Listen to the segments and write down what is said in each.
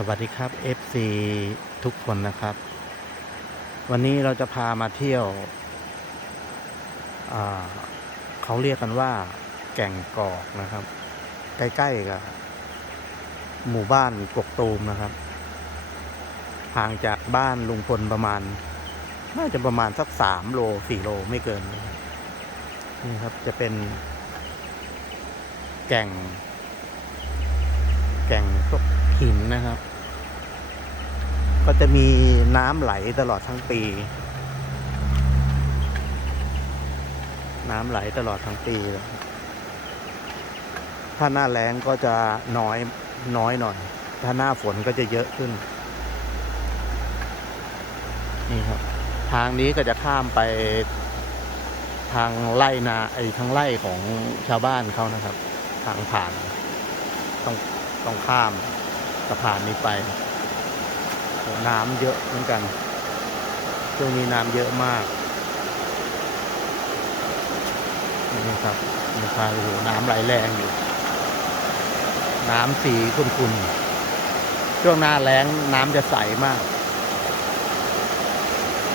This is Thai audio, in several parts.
สวัสดีครับ FC ทุกคนนะครับ วันนี้เราจะพามาเที่ยว เขาเรียกกันว่า แก่งกอกนะครับ ใกล้ๆกับ หมู่บ้านกกตูมนะครับห่างจากบ้านลุงพลประมาณ น่าจะประมาณสักสามโลสี่โลไม่เกินนะนี่ครับจะเป็น แก่ง แก่งพวกหินนะครับ ก็จะมีน้ำไหลตลอดทั้งปี น้ำไหลตลอดทั้งปี ถ้าหน้าแล้งก็จะน้อยน้อยหน่อย ถ้าหน้าฝนก็จะเยอะขึ้น นี่ครับ ทางนี้ก็จะข้ามไปทางไร่นาไอ้ทางไร่ของชาวบ้านเขานะครับ ทางผ่าน ต้องต้องข้ามสะพานนี้ไป น้ำเยอะเหมือนกันช่วงนี้น้ำเยอะมากนี่ครับมีพาโอ้โหน้ำไหลแรงอยู่ น้ำสีขุ่นๆช่วงหน้าแล้งน้ำจะใสมาก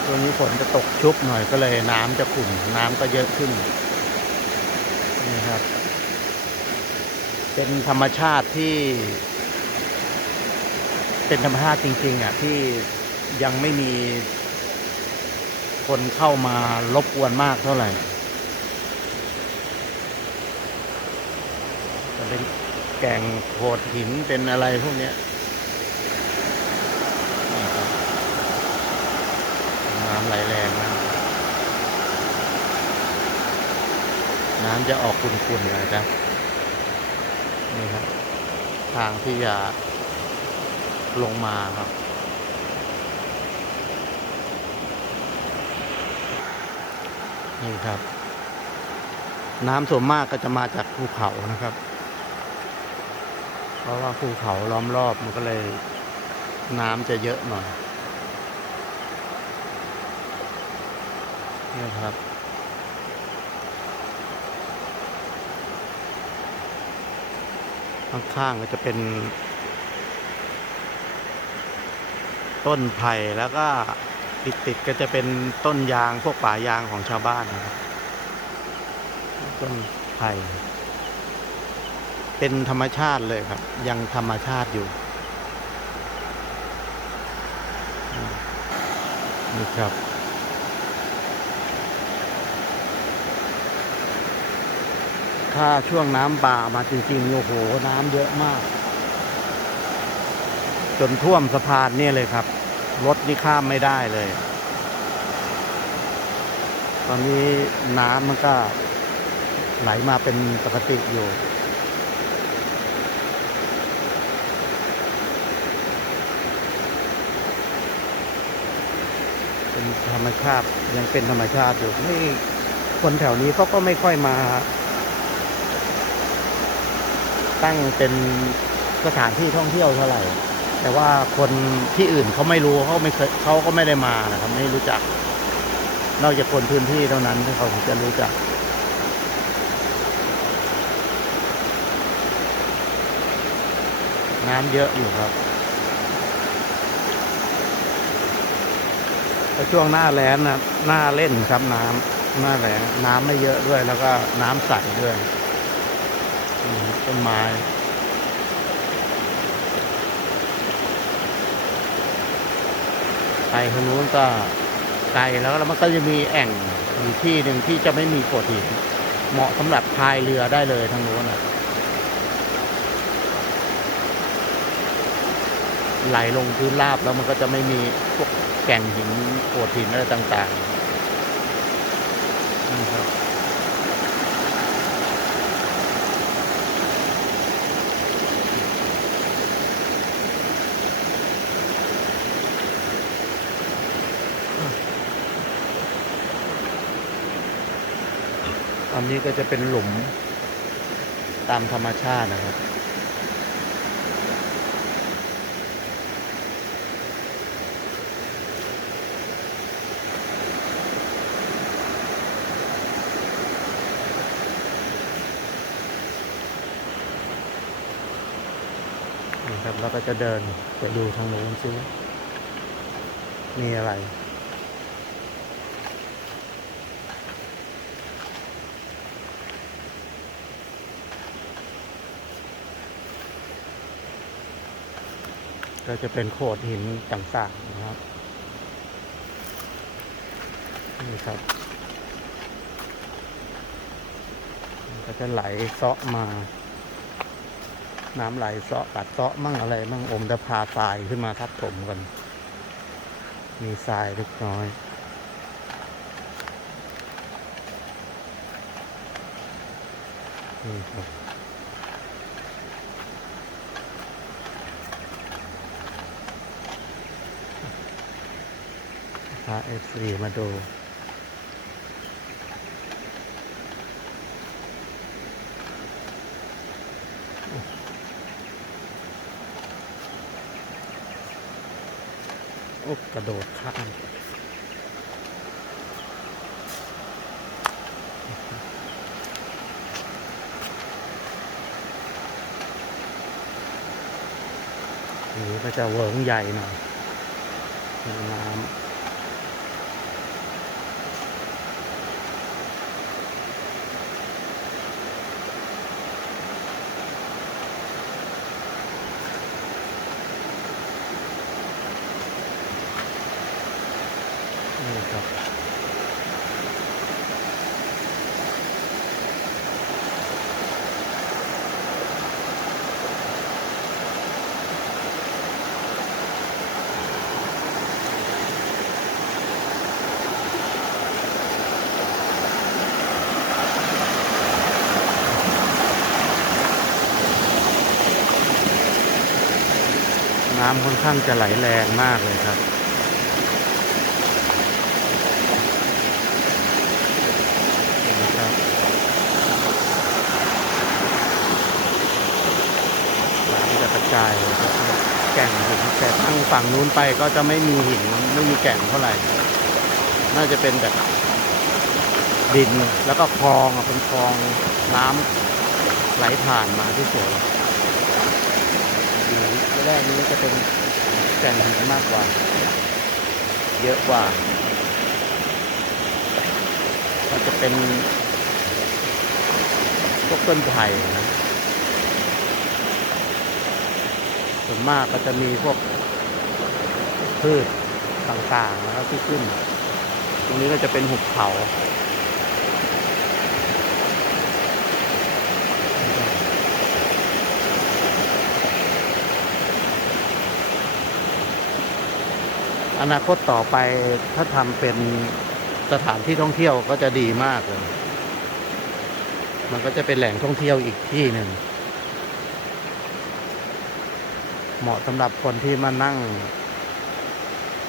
ช่วงนี้ฝนจะตกชุบหน่อยก็เลยน้ำจะขุ่นน้ำก็เยอะขึ้นนี่ครับ เป็นธรรมชาติที่ เป็นธรรมชาติจริง ๆอะที่ยังไม่มีคนเข้ามารบกวนมากเท่าไหร่จะเป็นแก่งโขดหินเป็นอะไรพวกเนี้ยน้ำไหลแรงมากน้ำจะออกขุ่นๆนะครับนี่ครับ ทางที่จะ ลงมาครับ นี่ครับ น้ำส่วนมากก็จะมาจากภูเขานะครับ เพราะว่าภูเขาล้อมรอบมันก็เลย น้ำจะเยอะหน่อยนี่ครับข้างๆก็จะเป็น ต้นไผ่แล้วก็ติดๆก็จะเป็นต้นยางพวกป่ายางของชาวบ้านนะครับต้นไผ่เป็นธรรมชาติเลยครับ ยังธรรมชาติอยู่นี่ครับ ถ้าช่วงน้ำป่ามาจริงๆโอ้โห น้ำเยอะมาก จนท่วมสะพานเนี่ยเลยครับ รถนี่ข้ามไม่ได้เลย ตอนนี้น้ำมันก็ไหลมาเป็นปกติอยู่เป็นธรรมชาติยังเป็นธรรมชาติอยู่ไม่คนแถวนี้เขาก็ไม่ค่อยมา ตั้งเป็นสถานที่ท่องเที่ยวเท่าไหร่ แต่ว่าคนที่อื่นเขาไม่รู้เขาไม่เคยเขาก็ไม่ได้มานะครับ ไม่รู้จัก นอกจากคนพื้นที่เท่านั้นที่เขาจะรู้จักน้ำเยอะอยู่ครับแต่ช่วงหน้าแล้งนะหน้าเล่นครับน้ำหน้าแล้งน้ำไม่เยอะด้วย แล้วก็น้ำใสด้วยต้นไม้ ไปทางนู้นก็ไกลแล้วแล้วมันก็จะมีแอ่งอยู่ที่หนึ่งที่จะไม่มีโขดหินเหมาะสำหรับพายเรือได้เลยทางนู้นอะไหลลงพื้นราบแล้วมันก็จะไม่มีพวกแก่งหินโขดหินอะไรต่างๆนะครับ นนี้ก็จะเป็นหลุมตามธรรมชาตินะครับนี่ครับแล้วก็จะเดินไปดูทางโน้นซิมีอะไร ก็จะเป็นโขดหินต่างๆนะครับ นี่ครับ ก็จะไหลเซาะมา น้ำไหลเซาะกัดเซาะมั่งอะไรมั่งอมจะพาทรายขึ้นมาทับถมกัน มีทรายเล็กน้อยนี่ครับ พาเอฟซีมาดูโอ้กระโดดข้ามนี่ก็จะเวิร์งใหญ่หน่อยน้ำ นี่ครับน้ำค่อนข้างจะไหลแรงมากเลยครับนะครับน้ำจะกระจายเลยครับแก่ง หินแต่ทางฝั่งนู้นไปก็จะไม่มีหินไม่มีแก่งเท่าไหร่ น่าจะเป็นแบบดินแล้วก็คลองเป็นคลองน้ำไหลผ่านมาที่สวยหินแรกนี้จะเป็นแก่งหินมากกว่า เยอะกว่าก็จะเป็นพวกต้นไผ่นะ ส่วนมากก็จะมีพวกพืชต่างๆนะครับที่ขึ้น ตรงนี้ก็จะเป็นหุบเขาอนาคตต่อไปถ้าทำเป็นสถานที่ท่องเที่ยวก็จะดีมากเลย มันก็จะเป็นแหล่งท่องเที่ยวอีกที่หนึ่ง เหมาะสำหรับคนที่มานั่ง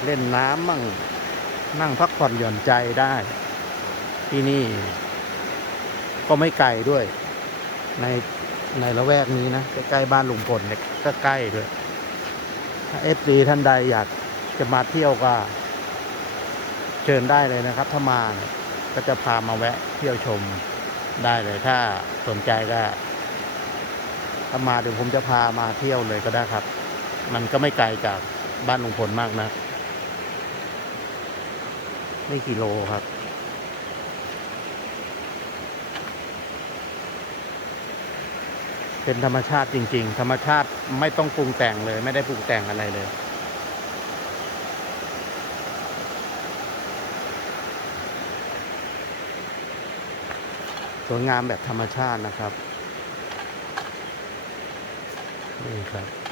เล่นน้ำมั่งนั่งพักผ่อนหย่อนใจได้ ที่นี่ ก็ไม่ไกลด้วย ในในละแวกนี้นะใกล้ๆบ้านลุงพลเนี่ยก็ใกล้ด้วยถ้าเอฟซีท่านใดอยากจะมาเที่ยวก็ เชิญได้เลยนะครับ ถ้ามาก็จะพามาแวะเที่ยวชมได้เลย ถ้าสนใจก็ถ้ามาเดี๋ยวผมจะพามาเที่ยวเลยก็ได้ครับ มันก็ไม่ไกลจากบ้านลุงพลมากนะไม่กี่โลครับ เป็นธรรมชาติจริง ๆ ธรรมชาติไม่ต้องปรุงแต่งเลย ไม่ได้ปรุงแต่งอะไรเลยสวยงามแบบธรรมชาตินะครับ นี่ครับ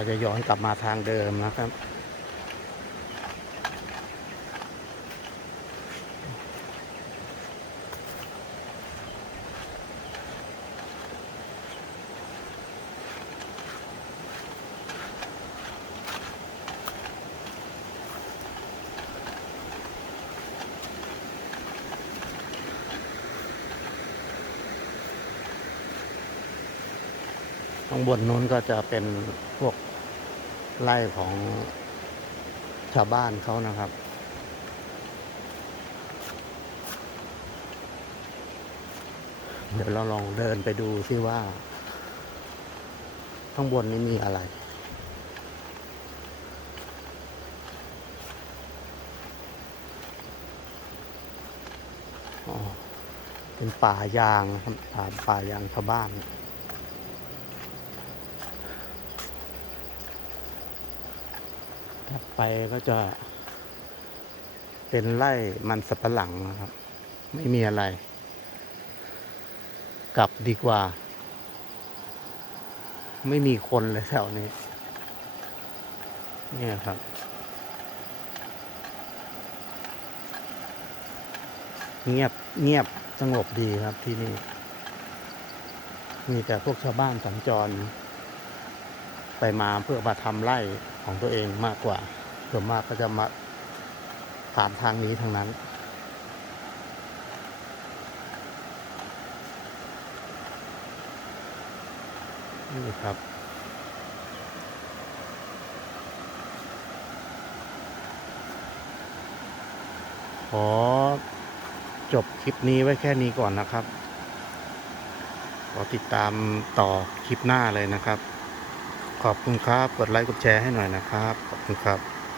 เราจะย้อนกลับมาทางเดิมนะครับ ข้างบนนู้นก็จะเป็นพวก ไร่ของชาวบ้านเขานะครับ เดี๋ยวเราลองเดินไปดูซิว่า ข้างบนนี้มีอะไรเป็นป่ายางครับป่ายางชาวบ้าน ถัดไปก็จะ เป็นไร่มันสับปะหลังนะครับ ไม่มีอะไร กลับดีกว่า ไม่มีคนเลยแถวนี้ เนี่ยครับเงียบเงียบสงบดีครับที่นี่ มีแต่พวกชาวบ้านสัญจร ไปมาเพื่อมาทำไร่ ของตัวเองมากกว่าส่วนมากก็จะมาผ่านทางนี้ทางนั้น นี่ครับขอจบคลิปนี้ไว้แค่นี้ก่อนนะครับ ขอติดตามต่อคลิปหน้าเลยนะครับ ขอบคุณครับ กดไลค์กดแชร์ให้หน่อยนะครับ ขอบคุณครับ